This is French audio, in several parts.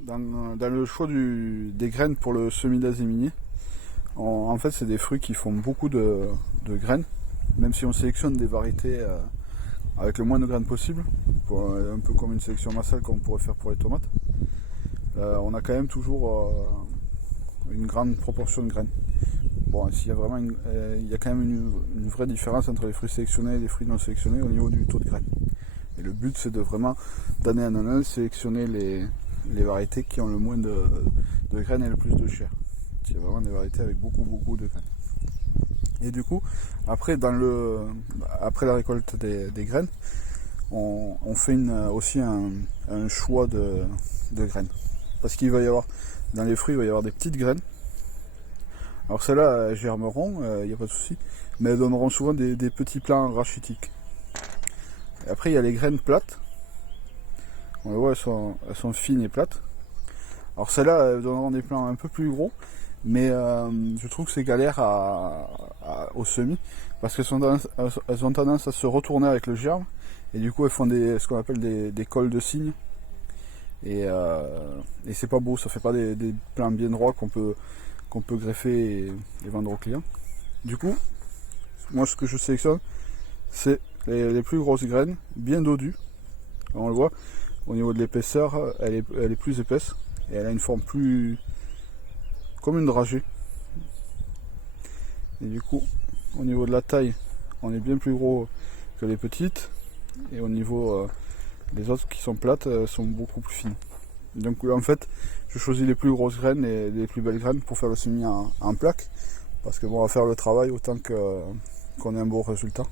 dans le choix des graines pour le semis d'azéminier, en fait c'est des fruits qui font beaucoup de graines, même si on sélectionne des variétés avec le moins de graines possible, un peu comme une sélection massale qu'on pourrait faire pour les tomates. On a quand même toujours une grande proportion de graines. Bon, il y a quand même une vraie différence entre les fruits sélectionnés et les fruits non sélectionnés au niveau du taux de graines. Et le but c'est de vraiment, d'année en année, sélectionner les variétés qui ont le moins de graines et le plus de chair. Il y a vraiment des variétés avec beaucoup de graines. Et du coup, après la récolte des graines, on fait aussi un choix de graines. Parce qu'il va y avoir, dans les fruits, il va y avoir des petites graines. Alors celles-là germeront, il n'y a pas de souci, mais elles donneront souvent des petits plants rachitiques. Et après il y a les graines plates. On les voit, elles sont fines et plates. Alors celles-là, elles donneront des plants un peu plus gros, mais je trouve que c'est galère au semis, parce qu'elles ont tendance à se retourner avec le germe, et du coup elles font ce qu'on appelle des cols de cygne, et c'est pas beau, ça fait pas des plants bien droits qu'on peut greffer et vendre aux clients. Du coup, moi ce que je sélectionne, c'est les plus grosses graines, bien dodues. On le voit, au niveau de l'épaisseur, elle est plus épaisse, et elle a une forme plus comme une dragée. Et du coup, au niveau de la taille, on est bien plus gros que les petites, et au niveau des autres qui sont plates, sont beaucoup plus fines. Donc en fait, je choisis les plus grosses graines et les plus belles graines pour faire le semis en plaque, parce que bon, on va faire le travail autant qu'on ait un bon résultat.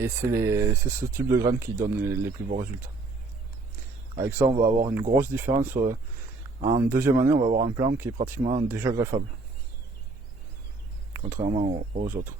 Et c'est ce type de graines qui donne les plus beaux résultats. Avec ça, on va avoir une grosse différence. En deuxième année, on va avoir un plant qui est pratiquement déjà greffable, contrairement aux autres.